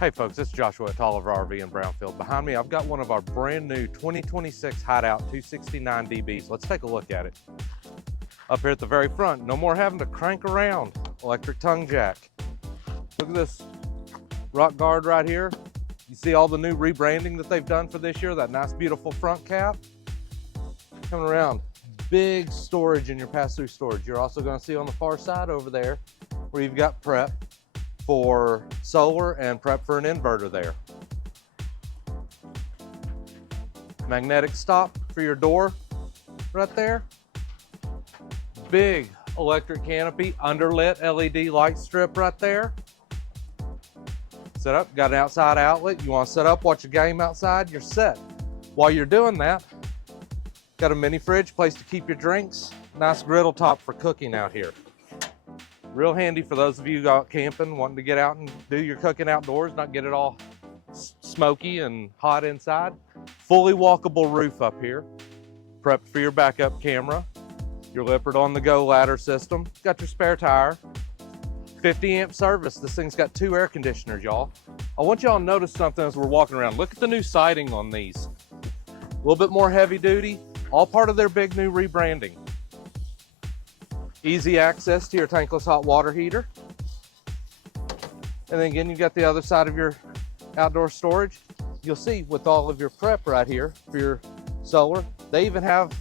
Hey folks, it's Joshua at Tolliver RV in Brownfield. Behind me, I've got one of our brand new 2026 Hideout 269 DBs. Let's take a look at it. Up here at the very front, no more having to crank around. Electric tongue jack. Look at this rock guard right here. You see all the new rebranding that they've done for this year, that nice beautiful front cap. Coming around, big storage in your pass-through storage. You're also gonna see on the far side over there where you've got prep for solar and prep for an inverter there. Magnetic stop for your door right there. Big electric canopy, underlit LED light strip right there. Set up, got an outside outlet. You want to set up, watch a game outside, you're set. While you're doing that, got a mini fridge, place to keep your drinks. Nice griddle top for cooking out here. Real handy for those of you who go out camping, wanting to get out and do your cooking outdoors, not get it all smoky and hot inside. Fully walkable roof up here. Prepped for your backup camera. Your Lippert on the go ladder system. Got your spare tire. 50 amp service. This thing's got 2 air conditioners, y'all. I want y'all to notice something as we're walking around. Look at the new siding on these. A little bit more heavy duty. All part of their big new rebranding. Easy access to your tankless hot water heater. And then again, you've got the other side of your outdoor storage. You'll see with all of your prep right here for your solar, they even have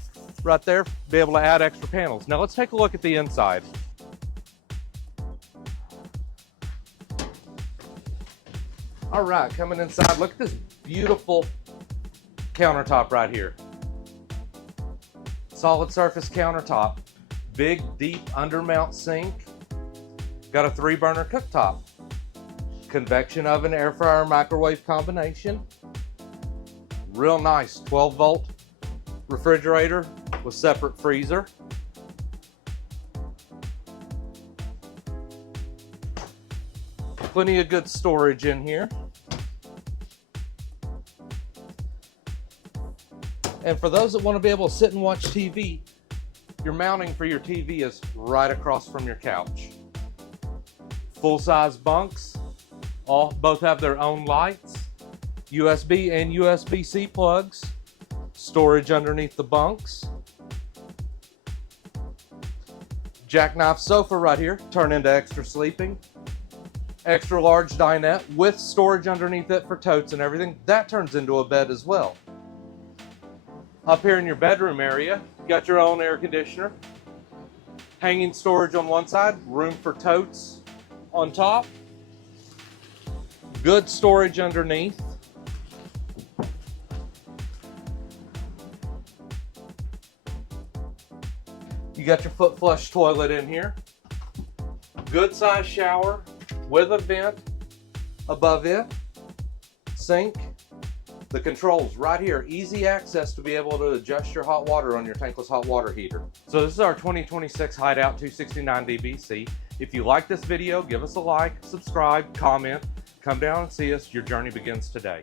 right there, be able to add extra panels. Now let's take a look at the inside. All right, coming inside, look at this beautiful countertop right here. Solid surface countertop. Big, deep undermount sink. Got a 3-burner cooktop. Convection oven, air fryer, microwave combination. Real nice 12-volt refrigerator with separate freezer. Plenty of good storage in here. And for those that want to be able to sit and watch TV, your mounting for your TV is right across from your couch. Full-size bunks, both have their own lights, USB and USB-C plugs, storage underneath the bunks. Jackknife sofa right here, turn into extra sleeping. Extra large dinette with storage underneath it for totes and everything. That turns into a bed as well. Up here in your bedroom area, you got your own air conditioner. Hanging storage on one side, room for totes on top. Good storage underneath. You got your foot flush toilet in here. Good size shower with a vent above it. Sink. The controls right here, easy access to be able to adjust your hot water on your tankless hot water heater. So this is our 2026 Hideout 269 DBC. If you like this video, give us a like, subscribe, comment, come down and see us. Your journey begins today.